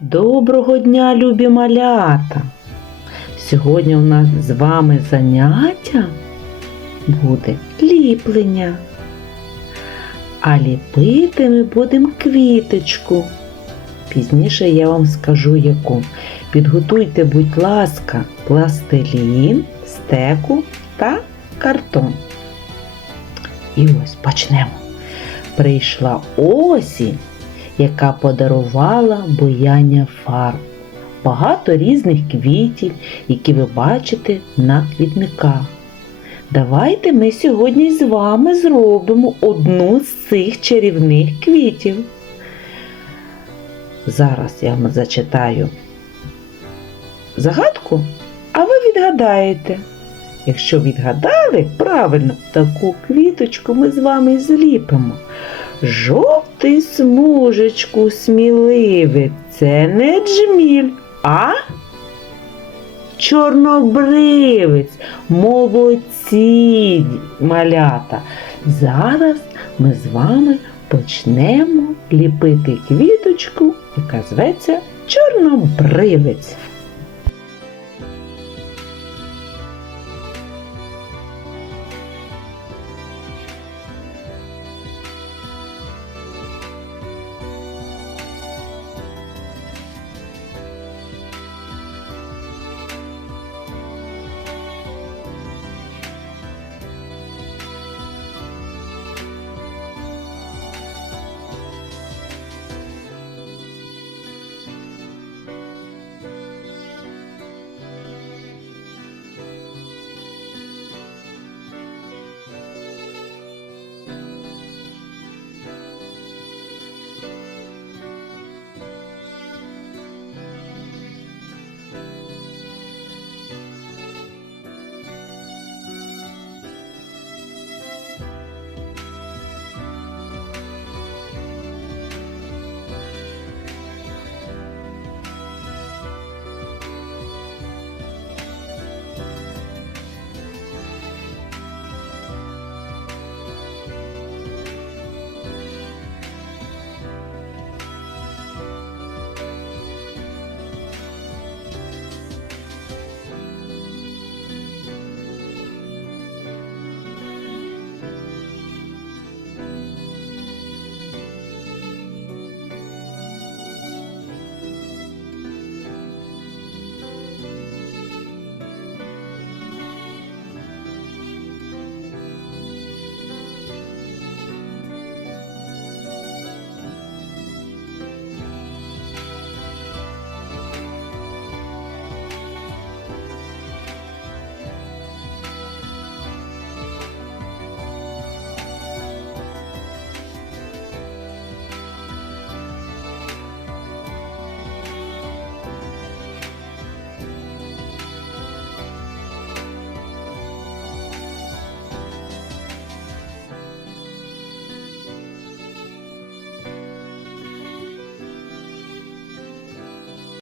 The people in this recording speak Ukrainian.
Доброго дня, любі малята! Сьогодні у нас з вами заняття буде ліплення. А ліпити ми будемо квіточку. Пізніше я вам скажу яку. Підготуйте, будь ласка, пластилін, стеку та картон. І ось почнемо. Прийшла осінь, яка подарувала буяння фарб. Багато різних квітів, які ви бачите на квітниках. Давайте ми сьогодні з вами зробимо одну з цих чарівних квітів. Зараз я вам зачитаю загадку, а ви відгадаєте. Якщо відгадали правильно, таку квіточку ми з вами зліпимо. Жовтий смужечку сміливець, це не джміль, а чорнобривець. Молодці малята. Зараз ми з вами почнемо ліпити квіточку, яка зветься чорнобривець.